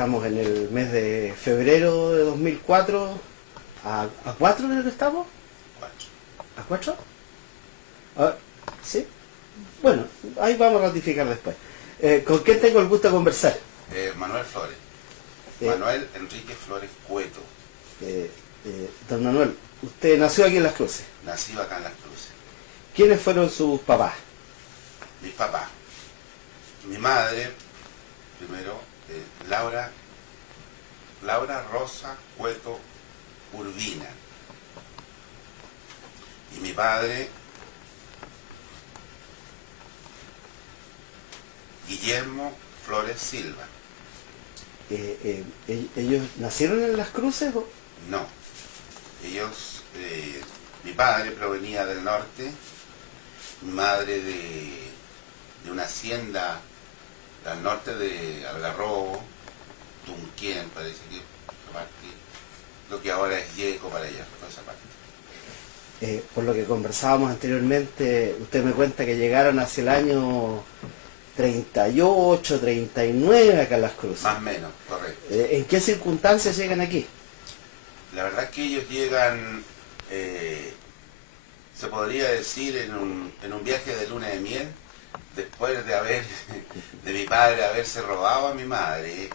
estamos en el mes de febrero de 2004. ¿A 4 creo que estamos? 4. ¿A 4? ¿Sí? Bueno, ahí vamos a ratificar después. ¿Con quién tengo el gusto de conversar? Manuel Flores. Manuel Enrique Flores Cueto. Don Manuel, usted nació aquí en Las Cruces. Nacido acá en Las Cruces. ¿Quiénes fueron sus papás? Mis papás. Mi madre, primero, Laura Rosa Cueto Urbina. Y mi padre, Guillermo Flores Silva. ¿Ellos nacieron en Las Cruces? ¿O? No. Ellos, mi padre provenía del norte, mi madre de una hacienda al norte de Algarrobo, Tunquén, parece que lo que ahora es Yeco para allá, toda esa parte. Por lo que conversábamos anteriormente, usted me cuenta que llegaron hacia el año 38, 39 acá en Las Cruces. Más o menos, correcto. ¿En qué circunstancias llegan aquí? La verdad es que ellos llegan, se podría decir, en un viaje de luna de miel, después de mi padre haberse robado a mi madre,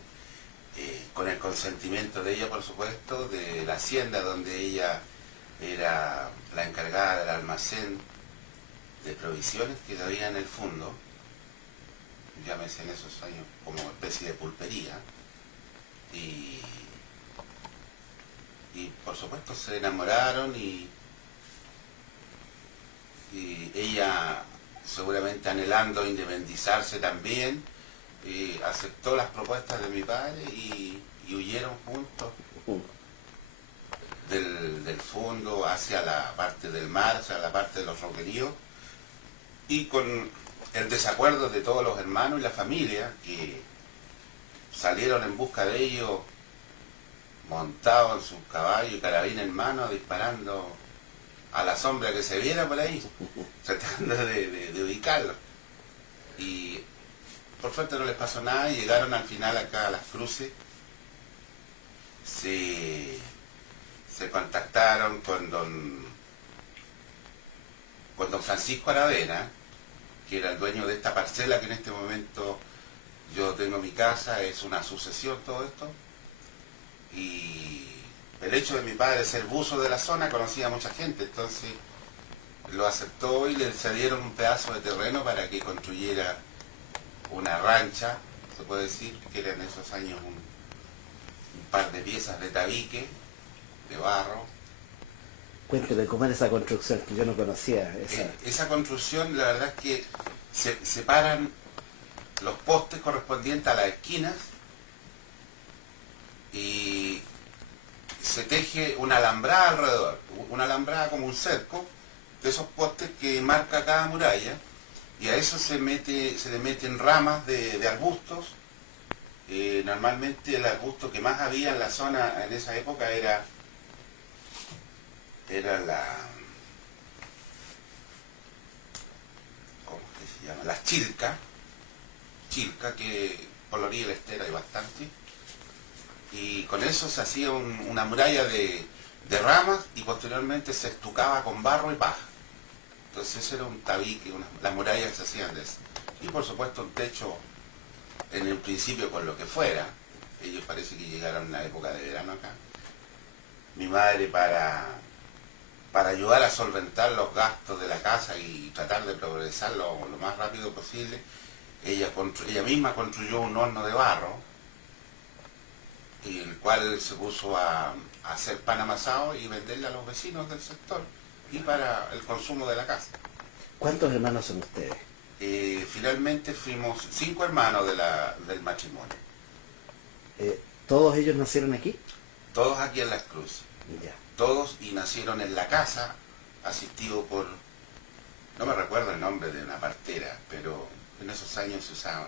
con el consentimiento de ella, por supuesto, de la hacienda donde ella era la encargada del almacén de provisiones que había en el fondo, llámese en esos años como especie de pulpería, y por supuesto se enamoraron y ella, seguramente anhelando independizarse también, aceptó las propuestas de mi padre y huyeron juntos del fondo hacia la parte del mar, hacia la parte de los roqueríos, y con el desacuerdo de todos los hermanos y la familia, que salieron en busca de ellos montados en sus caballos y carabina en mano, disparando a la sombra que se viera por ahí, tratando de ubicarlo. Y por suerte no les pasó nada y llegaron al final acá a Las Cruces. Se contactaron con don Francisco Aravena, que era el dueño de esta parcela que en este momento yo tengo mi casa, es una sucesión todo esto. Y el hecho de mi padre ser buzo de la zona, conocía a mucha gente, entonces lo aceptó y le cedieron un pedazo de terreno para que construyera una rancha, se puede decir, que era en esos años un par de piezas de tabique, de barro. Cuénteme cómo era esa construcción, que yo no conocía. Esa construcción, la verdad es que se separan los postes correspondientes a las esquinas y se teje una alambrada alrededor, una alambrada como un cerco de esos postes que marca cada muralla, y a eso se le meten ramas de arbustos. Normalmente el arbusto que más había en la zona en esa época era ¿cómo que se llama? Las chilca, que por la orilla del estero hay bastante, y con eso se hacía una muralla de ramas y posteriormente se estucaba con barro y paja. Entonces ese era un tabique, las murallas se hacían de eso. Y por supuesto un techo en el principio con lo que fuera. Ellos parece que llegaron en la época de verano acá. Mi madre para ayudar a solventar los gastos de la casa y tratar de progresar lo más rápido posible, ella misma construyó un horno de barro, y el cual se puso a hacer pan amasado y venderle a los vecinos del sector y para el consumo de la casa. ¿Cuántos hermanos son ustedes? Finalmente fuimos 5 hermanos del matrimonio. ¿Todos ellos nacieron aquí? Todos aquí en Las Cruces. Ya. Todos, y nacieron en la casa, asistidos por, no me recuerdo el nombre de una partera, pero en esos años se usaban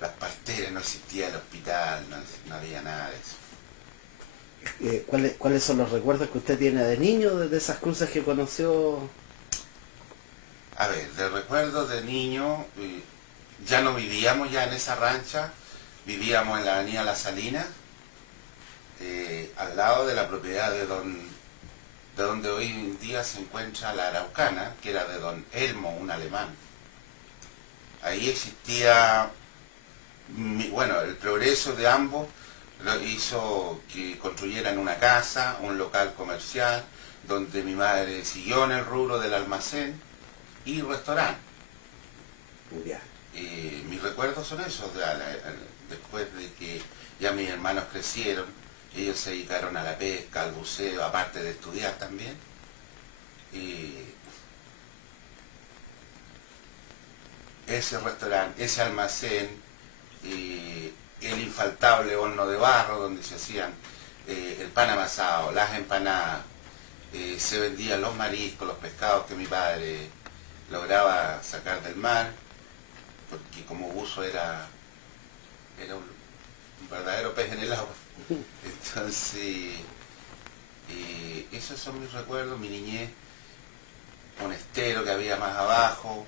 las parteras, no existía el hospital, no había nada de eso. ¿Cuáles son los recuerdos que usted tiene de niño, de esas cruces que conoció? A ver, de recuerdos de niño, ya no vivíamos ya en esa rancha, vivíamos en la avenida La Salina, al lado de la propiedad de donde hoy en día se encuentra la Araucana, que era de don Elmo, un alemán. Ahí existía, bueno, el progreso de ambos lo hizo que construyeran una casa, un local comercial, donde mi madre siguió en el rubro del almacén y restaurante. Ya. Mis recuerdos son esos, después de que ya mis hermanos crecieron, ellos se dedicaron a la pesca, al buceo, aparte de estudiar también. Ese restaurante, ese almacén, el infaltable horno de barro donde se hacían el pan amasado, las empanadas, se vendían los mariscos, los pescados que mi padre lograba sacar del mar, porque como buzo era un verdadero pez en el agua. Entonces, esos son mis recuerdos, mi niñez, un estero que había más abajo,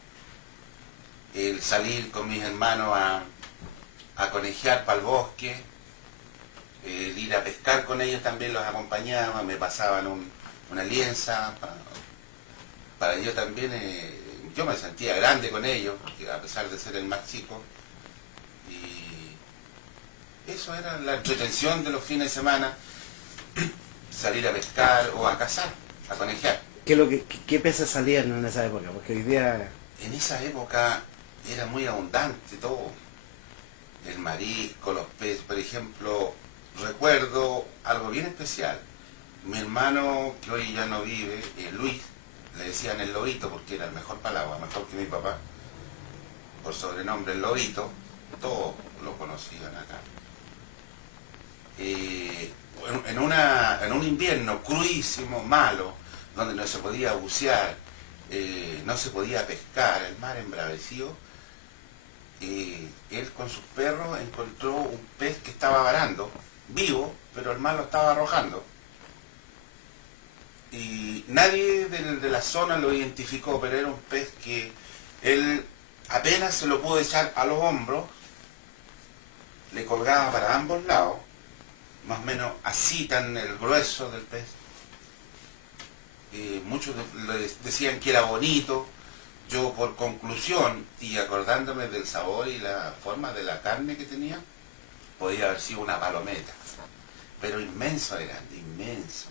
el salir con mis hermanos a conejear para el bosque, el ir a pescar con ellos también los acompañaba, me pasaban una lienza para yo también, yo me sentía grande con ellos, a pesar de ser el más chico, y eso era la entretención de los fines de semana, salir a pescar o a cazar, a conejear. ¿Qué peces salían en esa época? Porque hoy día... En esa época era muy abundante todo, el marisco, los peces, por ejemplo, recuerdo algo bien especial. Mi hermano, que hoy ya no vive, Luis, le decían el Lobito porque era el mejor palabra, mejor que mi papá, por sobrenombre el Lobito, todos lo conocían acá. En un invierno crudísimo, malo, donde no se podía bucear, no se podía pescar, el mar embravecido, él con sus perros encontró un pez que estaba varando, vivo, pero el mar lo estaba arrojando. Y nadie de la zona lo identificó, pero era un pez que él apenas se lo pudo echar a los hombros, le colgaba para ambos lados, más o menos así tan el grueso del pez. Muchos le decían que era bonito. Yo por conclusión y acordándome del sabor y la forma de la carne que tenía, podía haber sido una palometa, pero inmenso era, inmenso.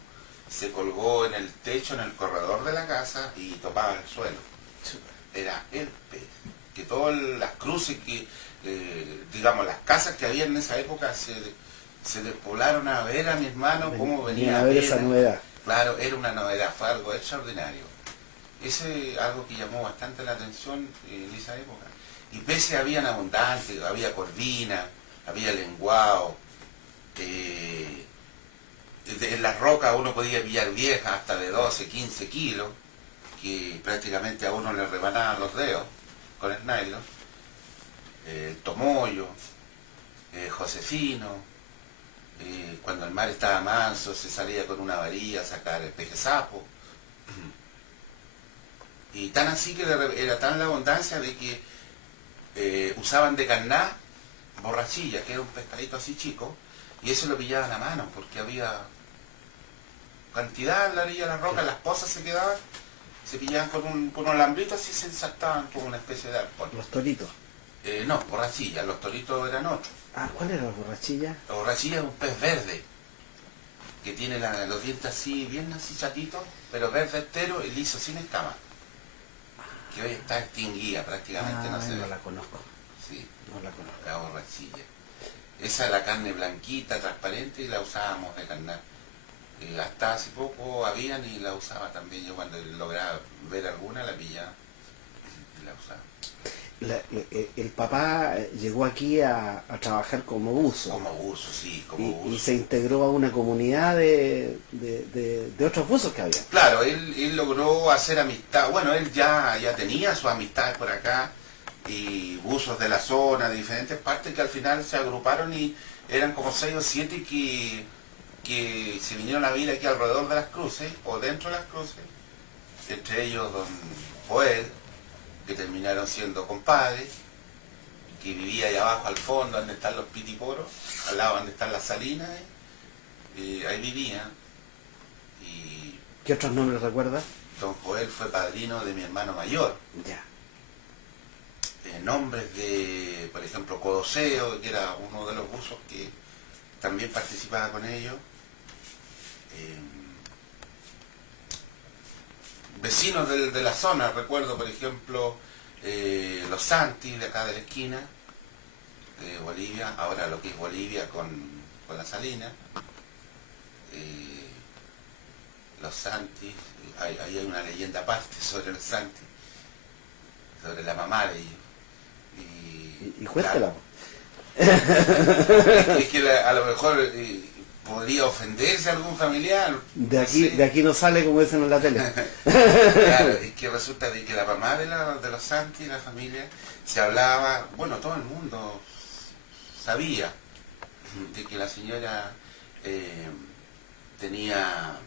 Se colgó en el techo, en el corredor de la casa y topaba el suelo. Era el pez. Que todas las cruces que, digamos, las casas que había en esa época se despoblaron a ver a mi hermano cómo venía a ver esa novedad. Claro, era una novedad, fue algo extraordinario. Ese es algo que llamó bastante la atención en esa época. Y peces habían abundantes, había corvina, había lenguado, en las rocas uno podía pillar viejas hasta de 12, 15 kilos, que prácticamente a uno le rebanaban los dedos con el nylon, el tomoyo, Josefino, cuando el mar estaba manso se salía con una varilla a sacar el peje sapo. Y tan así que era tan la abundancia de que usaban de carná borrachilla, que era un pescadito así chico, y eso lo pillaban a mano, porque había cantidad en la orilla de la roca, las pozas se quedaban, se pillaban con un alambrito así, se ensartaban como una especie de arpón. ¿Los toritos? No, borrachilla, los toritos eran otros. Ah, ¿cuál era la borrachilla? La borrachilla es un pez verde, que tiene los dientes así, bien así chatitos, pero verde entero y liso, sin escamas. Que hoy está extinguida, prácticamente no se ve. No la conozco. Sí, no la conozco. La borrachilla. Esa es la carne blanquita, transparente, y la usábamos de carnar. Hasta hace poco habían y la usaba también. Yo cuando lograba ver alguna la pillaba y la usaba. El papá llegó aquí a trabajar como buzo. Como buzo, sí, como buzo. Y se integró a una comunidad de otros buzos que había. Claro, él logró hacer amistad. Bueno, él ya tenía sus amistades por acá y buzos de la zona, de diferentes partes, que al final se agruparon y eran como 6 o 7 que se vinieron a vivir aquí alrededor de las cruces o dentro de las cruces, entre ellos don Joel, que terminaron siendo compadres, que vivía allá abajo al fondo, donde están los pitiporos, al lado donde están las salinas, ahí vivía. Y ¿Qué otros nombres recuerdas? don Joel fue padrino de mi hermano mayor. Ya. Nombres de, por ejemplo, Codoseo, que era uno de los buzos que también participaba con ellos. Vecinos de la zona, recuerdo, por ejemplo, los Santi, de acá de la esquina, de Bolivia, ahora lo que es Bolivia con la Salina. Los Santi, ahí hay una leyenda aparte sobre los Santi, sobre la mamá de ellos. Y cuéntala. Claro, es que a lo mejor podría ofenderse a algún familiar. De aquí no sale como dicen en la tele. Claro, es que resulta de que la mamá de los Santi, la familia, se hablaba, bueno, todo el mundo sabía de que la señora tenía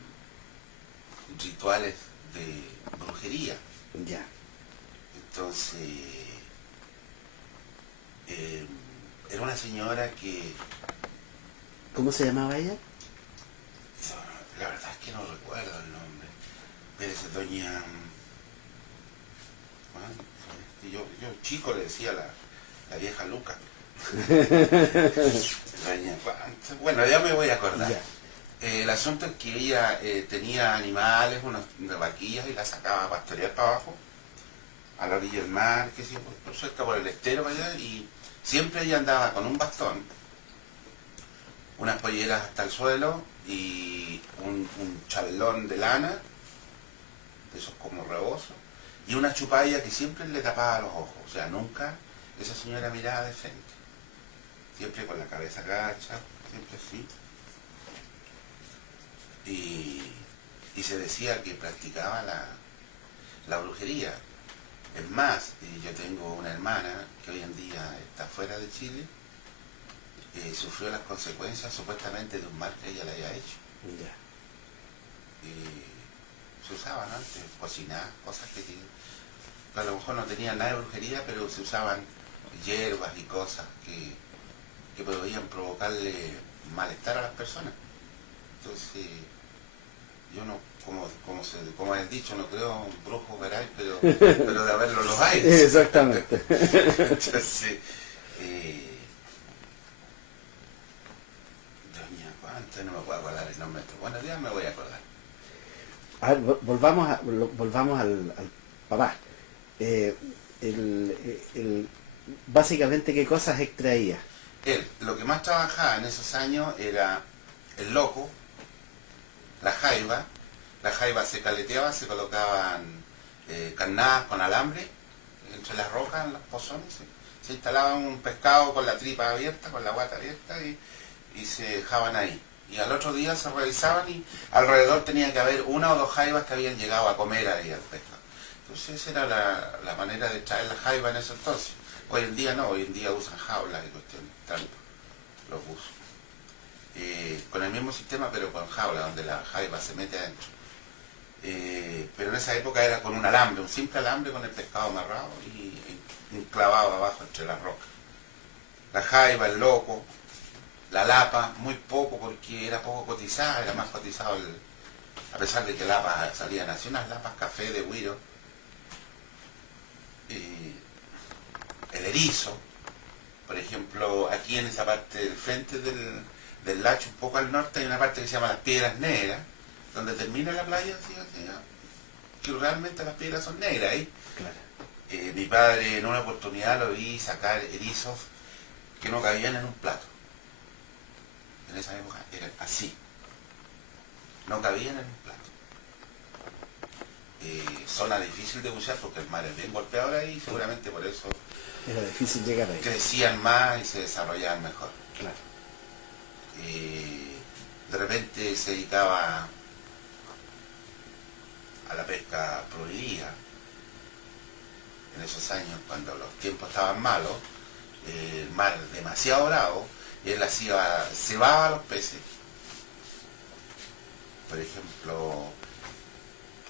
rituales de brujería. Ya. Entonces, era una señora que, ¿Cómo se llamaba ella? la verdad es que no recuerdo el nombre, pero es doña... Yo chico le decía la vieja Luca. Doña, bueno, ya me voy a acordar. Ya. El asunto es que ella tenía animales, unas vaquillas, y las sacaba a pastorear para abajo, a la orilla del mar, que sí, por cerca, por el estero para allá, y siempre ella andaba con un bastón, unas polleras hasta el suelo y un chalón de lana, de esos como rebosos, y una chupalla que siempre le tapaba los ojos. O sea, nunca esa señora miraba de frente, siempre con la cabeza agacha, siempre así. Y se decía que practicaba la brujería. Es más, yo tengo una hermana que hoy en día está fuera de Chile, sufrió las consecuencias supuestamente de un mal que ella le había hecho. Ya. Se usaban antes, cocinar, cosas que a lo mejor no tenían nada de brujería, pero se usaban hierbas y cosas que podían provocarle malestar a las personas. Entonces, yo no, como es dicho, no creo un brujo veráis, pero de haberlo los hay. Exactamente. Entonces, doña cuánto, no me puedo acordar el nombre. Bueno, ya me voy a acordar. A ver, volvamos al papá. Básicamente, ¿qué cosas extraía? Él, lo que más trabajaba en esos años era el loco, la jaiba se caleteaba, se colocaban carnadas con alambre entre las rocas, en los pozones, se instalaba un pescado con la tripa abierta, con la guata abierta y se dejaban ahí. Y al otro día se revisaban y alrededor tenía que haber una o dos jaibas que habían llegado a comer ahí al pescado. Entonces esa era la manera de traer la jaiba en ese entonces. Hoy en día no, hoy en día usan jaulas y cuestiones, tanto los buzos. Con el mismo sistema pero con jaula, donde la jaiba se mete adentro. Pero en esa época era con un alambre, un simple alambre con el pescado amarrado y enclavado abajo entre las rocas. La jaiba, el loco, la lapa, muy poco porque era poco cotizada, era más cotizado a pesar de que lapas salían así, unas lapas café de güiro. El erizo, por ejemplo, aquí en esa parte del frente del lacho, un poco al norte, hay una parte que se llama las Piedras Negras, donde termina la playa, que realmente las piedras son negras ahí. Claro. Mi padre en una oportunidad lo vi sacar erizos que no cabían en un plato. En esa época eran así, no cabían en un plato. Zona difícil de bucear porque el mar es bien golpeado ahí y seguramente por eso Era difícil llegar ahí. crecían más y se desarrollaban mejor. Claro. De repente se dedicaba a la pesca prohibida en esos años cuando los tiempos estaban malos, el mar demasiado bravo, y él cebaba a los peces. Por ejemplo,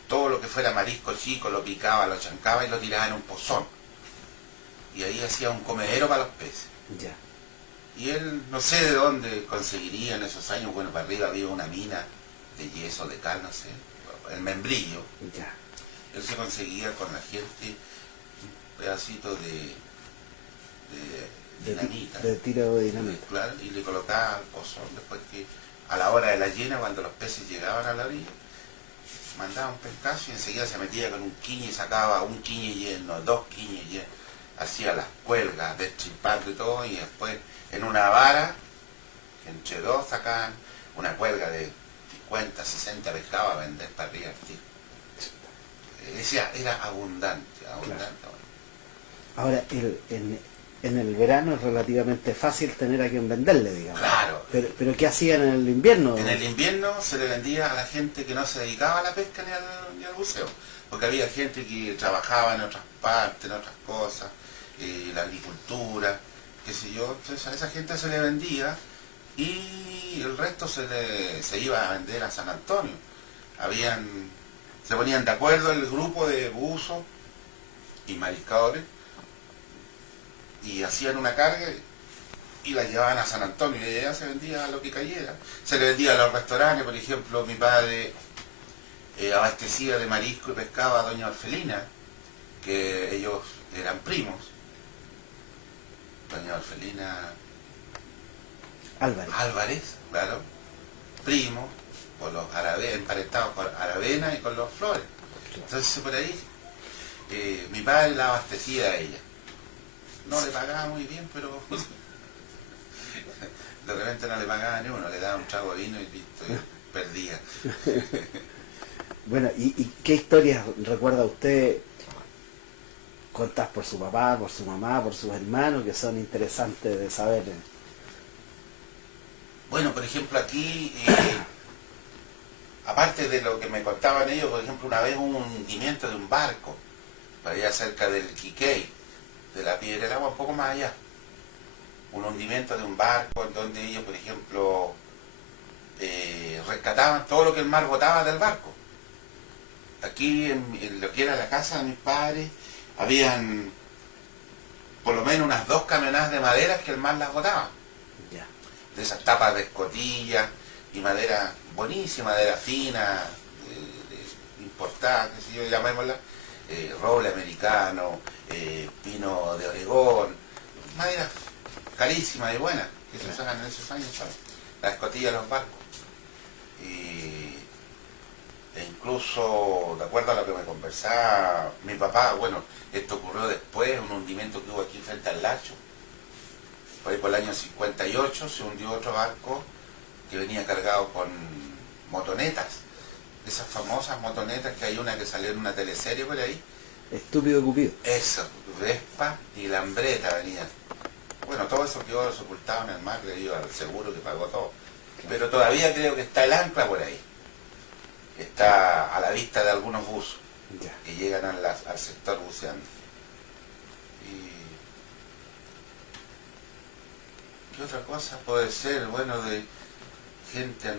todo lo que fuera marisco chico lo picaba, lo chancaba y lo tiraba en un pozón. y ahí hacía un comedero para los peces. Ya. Y él, no sé de dónde conseguiría en esos años, bueno, para arriba había una mina de yeso, de cal, no sé, el membrillo. Ya. Él se conseguía con la gente un pedacito de dinamita. De tiro de dinamita. Claro, y le colocaba al pozón después que a la hora de la llena, cuando los peces llegaban a la orilla, mandaba un pescazo y enseguida se metía con un quiñe y sacaba un quiñe lleno, 2 quiñes llenos, hacía las cuelgas, destripando y todo, y después en una vara, entre dos sacaban una cuelga de 50, 60 pescados a vender para arriba. Decía, era abundante, abundante. Claro. Ahora, en el verano es relativamente fácil tener a quien venderle, digamos. Claro. Pero ¿qué hacían en el invierno? En el invierno se le vendía a la gente que no se dedicaba a la pesca ni al buceo, porque había gente que trabajaba en otras partes, en otras cosas, la agricultura, qué sé yo. Entonces a esa gente se le vendía y el resto se iba a vender a San Antonio. Se ponían de acuerdo el grupo de buzos y mariscadores y hacían una carga y la llevaban a San Antonio y allá se vendía lo que cayera. Se le vendía a los restaurantes, por ejemplo, mi padre abastecía de marisco y pescado a doña Orfelina, que ellos eran primos. Doña Orfelina Álvarez, claro, primo, con los emparentados con Aravena y con los Flores. Entonces por ahí mi padre la abastecía a ella. No le pagaba muy bien, pero de repente no le pagaba ni uno, le daba un trago de vino y listo, y perdía. Bueno, ¿y qué historias recuerda usted contadas por su papá, por su mamá, por sus hermanos, que son interesantes de saber? Bueno, por ejemplo, aquí, aparte de lo que me contaban ellos, por ejemplo, una vez hubo un hundimiento de un barco, para allá cerca del Quiquey, de la Piedra del Agua, un poco más allá. Un hundimiento de un barco en donde ellos, por ejemplo, rescataban todo lo que el mar botaba del barco. Aquí, en lo que era la casa de mis padres, habían por lo menos unas 2 camionadas de maderas que el mar las botaba. Ya. De esas tapas de escotilla y madera buenísima, madera fina, importada, qué sé yo, llamémosla, roble americano, pino de Oregón, madera carísima y buena, que se usaban en esos años, ¿sabes? La escotilla de los barcos. E incluso, de acuerdo a lo que me conversaba mi papá, bueno, esto ocurrió después, un hundimiento que hubo aquí frente al Lacho. Por ahí por el año 58 se hundió otro barco que venía cargado con motonetas. Esas famosas motonetas que hay una que salió en una teleserie por ahí. Estúpido Cupido. Eso, Vespa y Lambreta venían. Bueno, todo eso quedó sepultado en el mar debido al seguro que pagó todo. Pero todavía creo que está el ancla por ahí. Está a la vista de algunos buzos que llegan al sector buceando. ¿Qué otra cosa puede ser? Bueno, de gente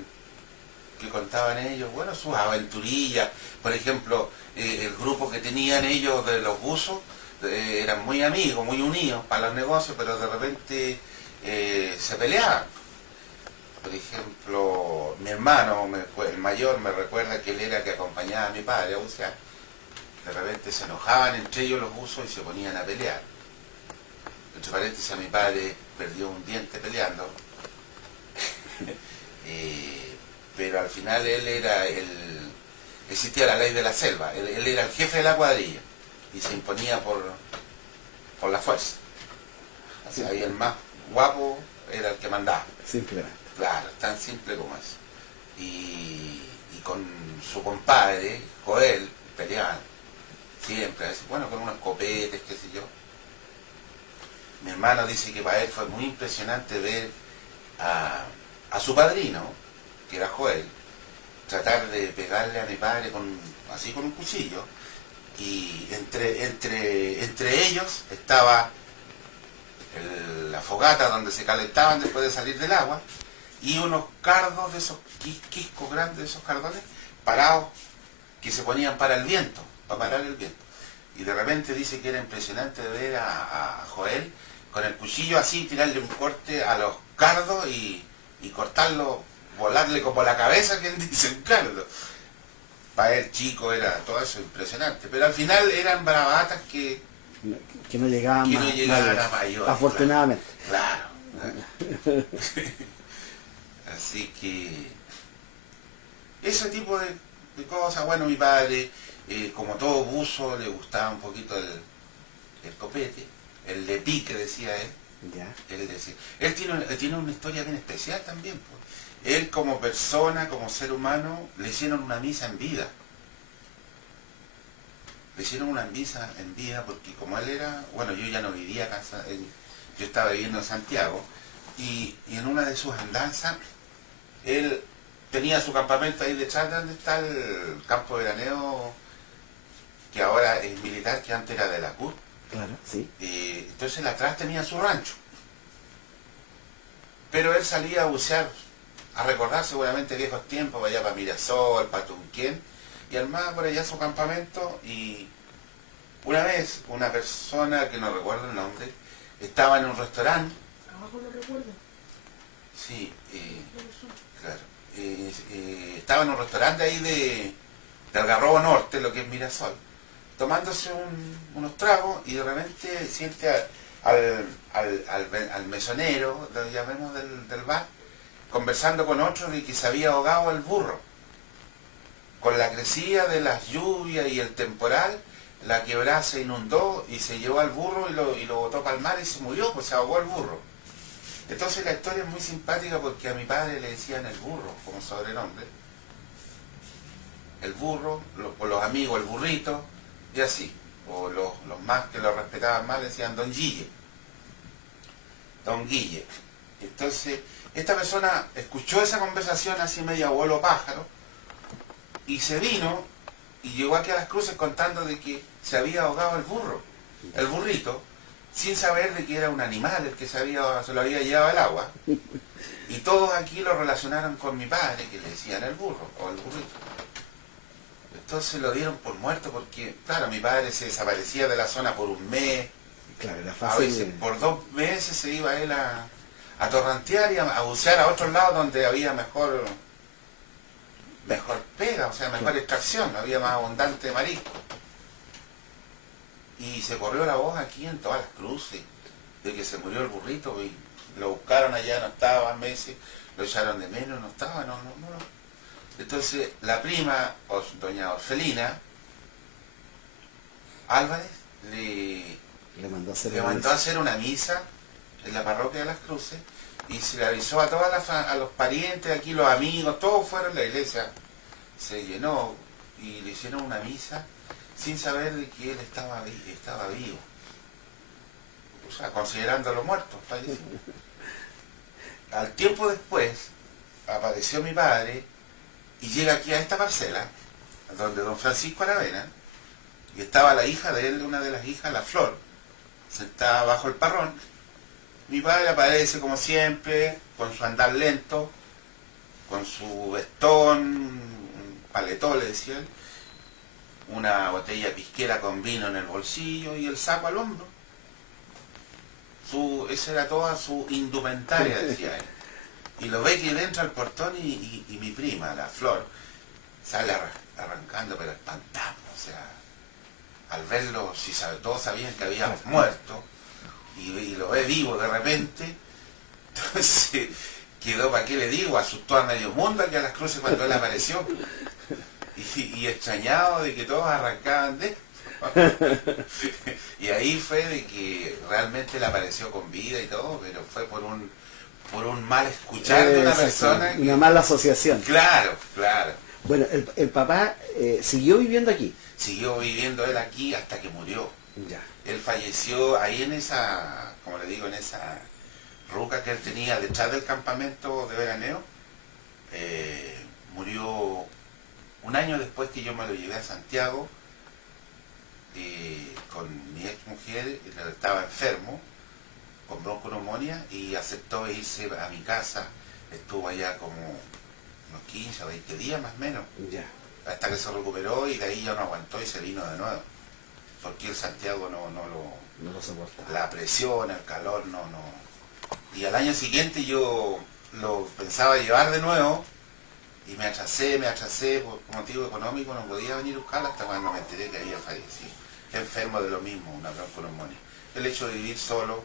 que contaban ellos, bueno, sus aventurillas. Por ejemplo, el grupo que tenían ellos de los buzos eran muy amigos, muy unidos para los negocios, pero de repente se peleaban. Por ejemplo, mi hermano, el mayor, me recuerda que él era que acompañaba a mi padre a bucear. De repente se enojaban entre ellos los buzos y se ponían a pelear. Entre paréntesis, a mi padre perdió un diente peleando. Pero al final él era existía la ley de la selva, él era el jefe de la cuadrilla y se imponía por la fuerza. O sea, ahí el más guapo era el que mandaba. Simplemente. Claro, tan simple como eso. Y con su compadre, Joel, peleaban siempre, a veces, bueno, con unos copetes, qué sé yo. Mi hermano dice que para él fue muy impresionante ver a su padrino, que era Joel, tratar de pegarle a mi padre así con un cuchillo, y entre ellos estaba la fogata donde se calentaban después de salir del agua, y unos cardos de esos quiscos grandes, de esos cardones, parados, que se ponían para el viento, para parar el viento. Y de repente dice que era impresionante ver a Joel con el cuchillo así, tirarle un corte a los cardos y cortarlo, volarle como la cabeza, que él dice un cardo. Para el chico era todo eso impresionante, pero al final eran bravatas que no llegaban, a mayor. Afortunadamente. Claro. Así que ese tipo de cosas. Bueno, mi padre, como todo buzo, le gustaba un poquito el copete, el de pique, decía él. Ya. Él tiene una historia bien especial también, pues. Él como persona, como ser humano, le hicieron una misa en vida. Le hicieron una misa en vida porque como él era, bueno, yo ya no vivía acá, yo estaba viviendo en Santiago, y en una de sus andanzas, él tenía su campamento ahí detrás de donde está el campo de veraneo, que ahora es militar, que antes era de la CUT. Claro, sí. Entonces atrás tenía su rancho. Pero él salía a bucear, a recordar seguramente viejos tiempos, allá para Mirasol, para Tunquén, y armaba por allá su campamento. Y una vez una persona, que no recuerdo el nombre, estaba en un restaurante. Abajo lo recuerdo. Sí, claro. Estaba en un restaurante ahí de Algarrobo Norte, lo que es Mirasol, tomándose unos tragos, y de repente siente al mesonero, lo llamemos del bar, conversando con otro de que se había ahogado el burro. Con la crecida de las lluvias y el temporal, la quebrada se inundó y se llevó al burro y lo botó para el mar y se murió, pues se ahogó el burro. Entonces la historia es muy simpática porque a mi padre le decían el burro como sobrenombre. El burro, los amigos, el burrito, y así. O los más que lo respetaban más decían Don Guille. Don Guille. Entonces, esta persona escuchó esa conversación así medio abuelo pájaro, y se vino y llegó aquí a Las Cruces contando de que se había ahogado el burro, el burrito, sin saber de que era un animal el que se lo había llevado al agua. Y todos aquí lo relacionaron con mi padre, que le decían el burro o el burrito. Entonces lo dieron por muerto porque, claro, mi padre se desaparecía de la zona por un mes. Claro, era A fácil. veces por 2 meses se iba él a torrantear y a bucear a otros lados donde había mejor pega, o sea, mejor extracción, había más abundante marisco. Y se corrió la voz aquí en todas Las Cruces de que se murió el burrito, y lo buscaron allá, no estaba meses, lo echaron de menos, no estaba, no. Entonces la prima, doña Orfelina Álvarez, Le mandó a hacer una misa en la parroquia de Las Cruces, y se le avisó a a los parientes aquí, los amigos, todos fueron, la iglesia se llenó y le hicieron una misa sin saber de que él estaba vivo, o sea, considerándolo muerto, fallecido. Al tiempo después apareció mi padre y llega aquí a esta parcela donde don Francisco Aravena, y estaba la hija de él, una de las hijas, la Flor, sentada bajo el parrón. Mi padre aparece como siempre, con su andar lento, con su vestón, un paletón le decía él, una botella pisquera con vino en el bolsillo y el saco al hombro. Esa era toda su indumentaria, decía él. Y lo ve que él entra al portón y mi prima, la Flor, sale arrancando, pero espantada, o sea, al verlo, todos sabían que había muerto, y lo ve vivo de repente. Entonces quedó, ¿para qué le digo? Asustó a medio mundo aquí a Las Cruces cuando él apareció, y extrañado de que todos arrancaban de esto. Y ahí fue de que realmente le apareció con vida y todo, pero fue por un mal escuchar de una persona una mala asociación. Claro. Bueno, el papá siguió viviendo aquí. Siguió viviendo él aquí hasta que murió. Ya. Él falleció ahí en esa, como le digo, en esa ruca que él tenía detrás del campamento de veraneo. Murió un año después que yo me lo llevé a Santiago, con mi ex mujer. Él estaba enfermo con bronconeumonía y aceptó irse a mi casa. Estuvo allá como unos 15 o 20 días más o menos, Ya. hasta que se recuperó, y de ahí ya no aguantó y se vino de nuevo, porque el Santiago No lo soportaba. la presión, el calor, Y al año siguiente yo lo pensaba llevar de nuevo y me atrasé, por motivo económico no podía venir a buscarla hasta cuando me enteré que había fallecido. Enfermo de lo mismo, una bronconeumonía. El hecho de vivir solo,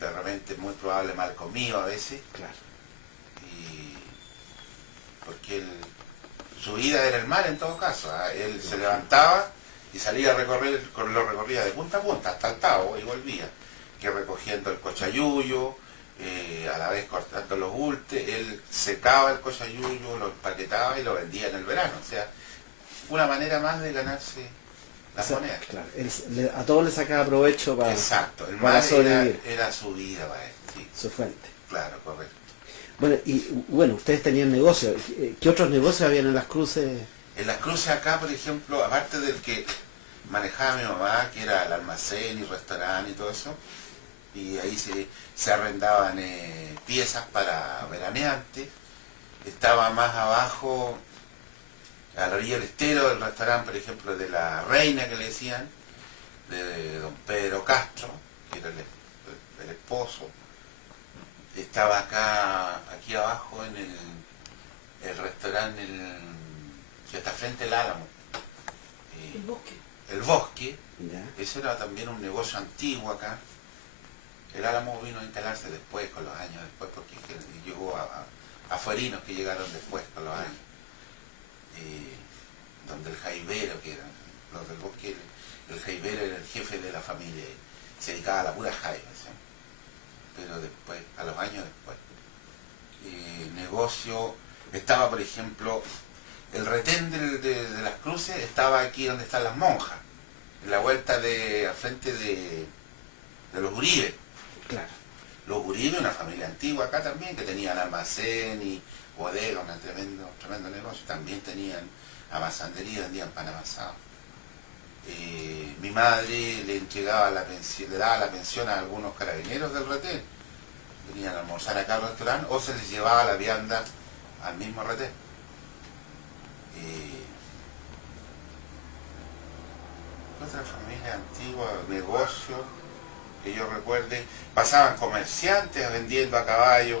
de repente muy probable mal comido a veces, Claro. y porque su vida era el mar en todo caso. Él se levantaba y salía a recorrer, lo recorría de punta a punta hasta el Tao y volvía, que recogiendo el cochayuyo, a la vez cortando los bultes, él secaba el cochayuyo, lo empaquetaba y lo vendía en el verano. O sea, una manera más de ganarse las monedas. Claro. A todos le sacaba provecho para, Exacto, el para mar sobrevivir. era su vida para él, sí. Su fuente. Claro, correcto. Bueno, ustedes tenían negocios. ¿Qué otros negocios habían en Las Cruces? En Las Cruces acá, por ejemplo, aparte del que manejaba mi mamá, que era el almacén y restaurante y todo eso, y ahí se arrendaban piezas para veraneantes, estaba más abajo, a la orilla del estero, el restaurante, por ejemplo, de la Reina, que le decían, de don Pedro Castro, que era el esposo. Estaba aquí abajo en el restaurante, que está frente al Álamo. El bosque. El Bosque. Ya. Ese era también un negocio antiguo acá. El Álamo vino a instalarse después, con los años después, porque llegó a fuerinos que llegaron después con los años. Donde el jaibero, que eran los del Bosque, el jaibero era el jefe de la familia, se dedicaba a la pura jaiba, ¿sí? Pero después, a los años después. Negocio, estaba por ejemplo, el retén de Las Cruces estaba aquí donde están las monjas, en la vuelta al frente de los Uribe. Claro. Los Uribe, una familia antigua acá también, que tenían almacén y bodega, un tremendo negocio. También tenían amasandería, vendían pan amasado. Mi madre le entregaba le daba la pensión a algunos carabineros del retén. Venían a almorzar acá al restaurante o se les llevaba la vianda al mismo retén. Otra familia antigua, negocio, que yo recuerde, pasaban comerciantes vendiendo a caballo.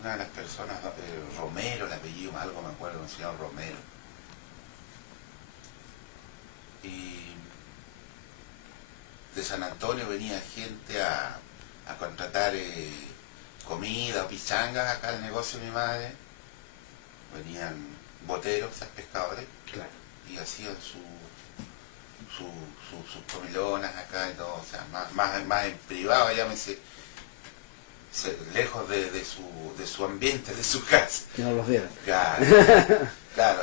Una de las personas, Romero, el apellido, algo me acuerdo, el señor Romero. Y de San Antonio venía gente a contratar comida o pichangas acá al negocio de mi madre. Venían boteros, pescadores, Claro. y hacían sus comilonas acá y todo, o sea, más en privado, llámese, lejos de su ambiente, de su casa. Que no los vieran. Claro,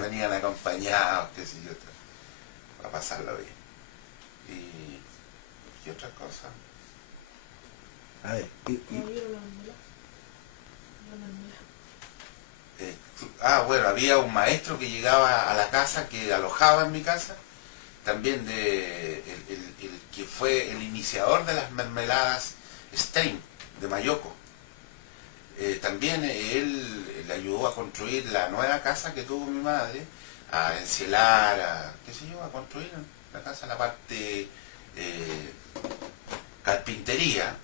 venían acompañados, qué sé yo, para pasarlo bien. Y otra cosa. A ver, No vieron la mermelada. Bueno, había un maestro que llegaba a la casa, que alojaba en mi casa, también el que fue el iniciador de las mermeladas Stein, de Mayoco. También él le ayudó a construir la nueva casa que tuvo mi madre, a encilar, qué sé yo, a construir la casa, la parte carpintería.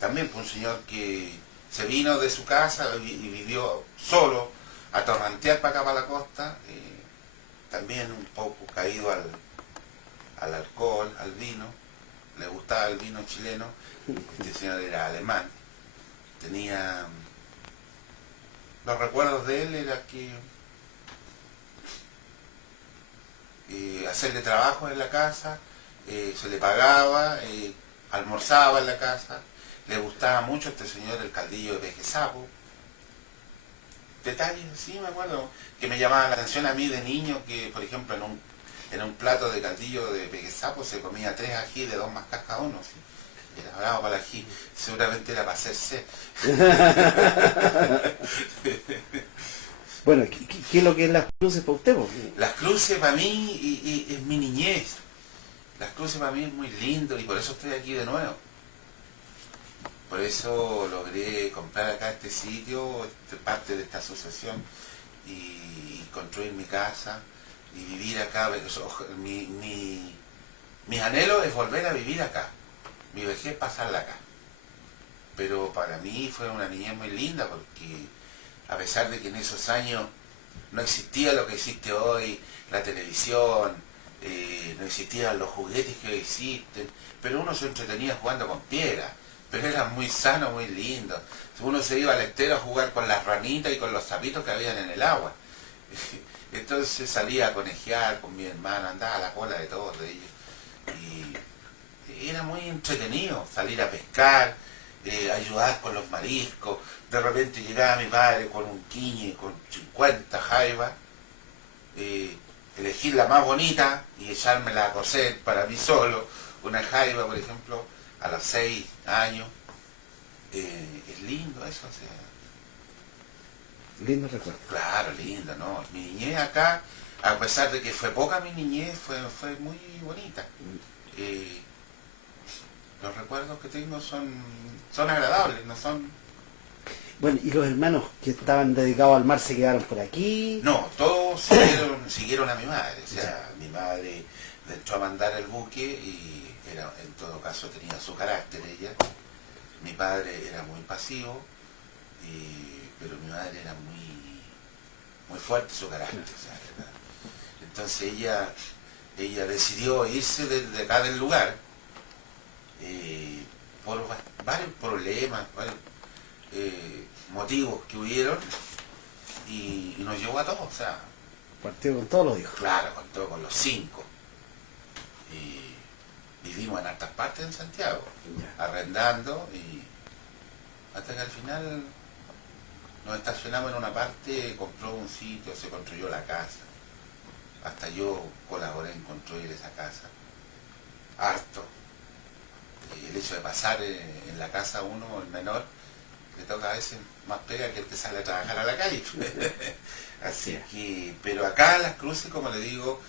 También fue un señor que se vino de su casa y vivió solo, a torrantear para acá, para la costa, también un poco caído al alcohol, al vino. Le gustaba el vino chileno. Este señor era alemán. Tenía... Los recuerdos de él era que hacerle trabajo en la casa, se le pagaba, almorzaba en la casa. Le gustaba mucho a este señor el caldillo de pejesapo. Detalles, sí, me acuerdo, que me llamaban la atención a mí de niño, que por ejemplo en un plato de caldillo de pejesapo se comía 3 ají de 2 mascas cada uno. ¿Sí? Era bravo para el ají, seguramente era para hacerse. bueno, ¿qué es lo que es Las Cruces para usted? Las Cruces para mí es mi niñez. Las Cruces para mí es muy lindo y por eso estoy aquí de nuevo. Por eso logré comprar acá este sitio, parte de esta asociación, y construir mi casa y vivir acá. Mi anhelo es volver a vivir acá, mi vejez pasarla acá. Pero para mí fue una niñez muy linda, porque a pesar de que en esos años no existía lo que existe hoy, la televisión, no existían los juguetes que hoy existen, pero uno se entretenía jugando con piedra, pero era muy sano, muy lindo. Uno se iba al estero a jugar con las ranitas y con los sapitos que habían en el agua. Entonces salía a conejear con mi hermano, andaba a la cola de todos de ellos. Y era muy entretenido salir a pescar, ayudar con los mariscos. De repente llegaba mi padre con un quiñe, con 50 jaivas, elegir la más bonita y echármela a cocer para mí solo. Una jaiba, por ejemplo, a los 6 años. Es lindo eso, o sea. Lindo recuerdo. Claro, lindo, ¿no? Mi niñez acá, a pesar de que fue poca mi niñez, fue muy bonita. Los recuerdos que tengo son agradables, no son... Bueno, ¿y los hermanos que estaban dedicados al mar se quedaron por aquí? No, todos siguieron a mi madre. O sea, mi madre le entró a mandar el buque y era, en todo caso tenía su carácter ella. Mi padre era muy pasivo, pero mi madre era muy fuerte su carácter. O sea, ¿verdad? Entonces ella decidió irse de acá del lugar por varios problemas, varios motivos que hubieron, y nos llevó a todos, o sea, Partió con todos los hijos. claro, con los 5. Y vivimos en altas partes en Santiago, Ya. arrendando, y hasta que al final nos estacionamos en una parte, compró un sitio, se construyó la casa. Hasta yo colaboré en construir esa casa. Harto. El hecho de pasar en la casa uno, el menor, le toca a veces más pega que el que sale a trabajar a la calle. Así que, pero acá en Las Cruces, como le digo,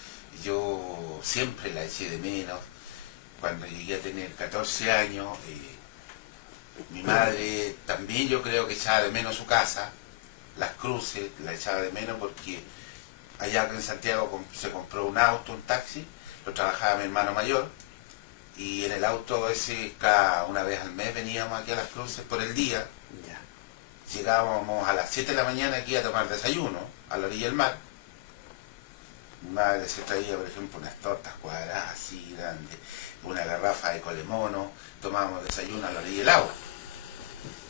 yo siempre la eché de menos. Cuando llegué a tener 14 años, mi madre también, yo creo que echaba de menos su casa, Las Cruces, la echaba de menos porque allá en Santiago se compró un auto, un taxi, lo trabajaba mi hermano mayor, y en el auto ese cada una vez al mes veníamos aquí a Las Cruces por el día. Ya. Llegábamos a las 7 de la mañana aquí a tomar desayuno, a la orilla del mar. Mi madre se traía, por ejemplo, unas tortas cuadradas así grandes, una garrafa de colemono, tomábamos desayuno a la orilla del agua.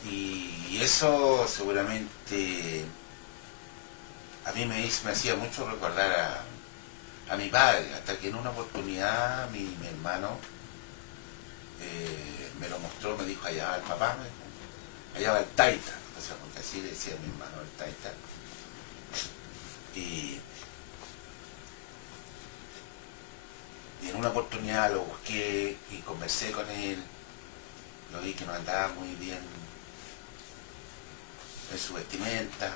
Y eso seguramente a mí me hacía mucho recordar a mi padre, hasta que en una oportunidad mi hermano me lo mostró, me dijo, allá va el papá, me dijo, allá va el taita, o sea, porque así le decía a mi hermano, el taita. Y en una oportunidad lo busqué y conversé con él, lo vi que no andaba muy bien en su vestimenta.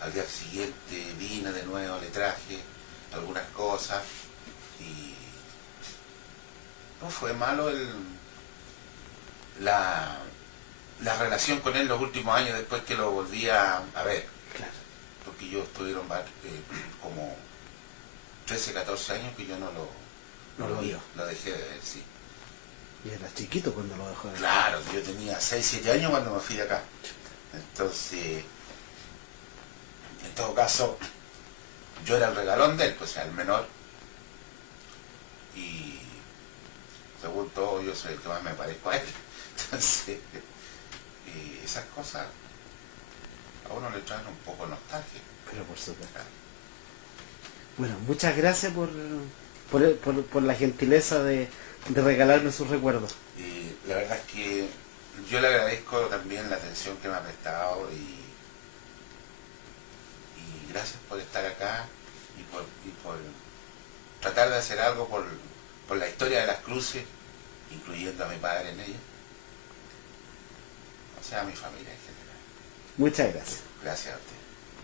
Al día siguiente vine de nuevo, le traje algunas cosas y no fue malo la relación con él los últimos años después que lo volví a ver. Claro. Porque yo estuvieron como 13, 14 años que yo no lo vio. Lo dejé de ver, sí. Y era chiquito cuando lo dejó de ver. Claro, yo tenía 6, 7 años cuando me fui de acá. Entonces, en todo caso, yo era el regalón de él, pues, o sea, el menor. Y según todo, yo soy el que más me parezco a él. Entonces, esas cosas a uno le traen un poco nostalgia. Pero por supuesto. Bueno, muchas gracias por la gentileza de regalarme sus recuerdos. Y la verdad es que yo le agradezco también la atención que me ha prestado y gracias por estar acá y por tratar de hacer algo por la historia de Las Cruces, incluyendo a mi padre en ella, o sea, a mi familia en general. Muchas gracias. Gracias a usted.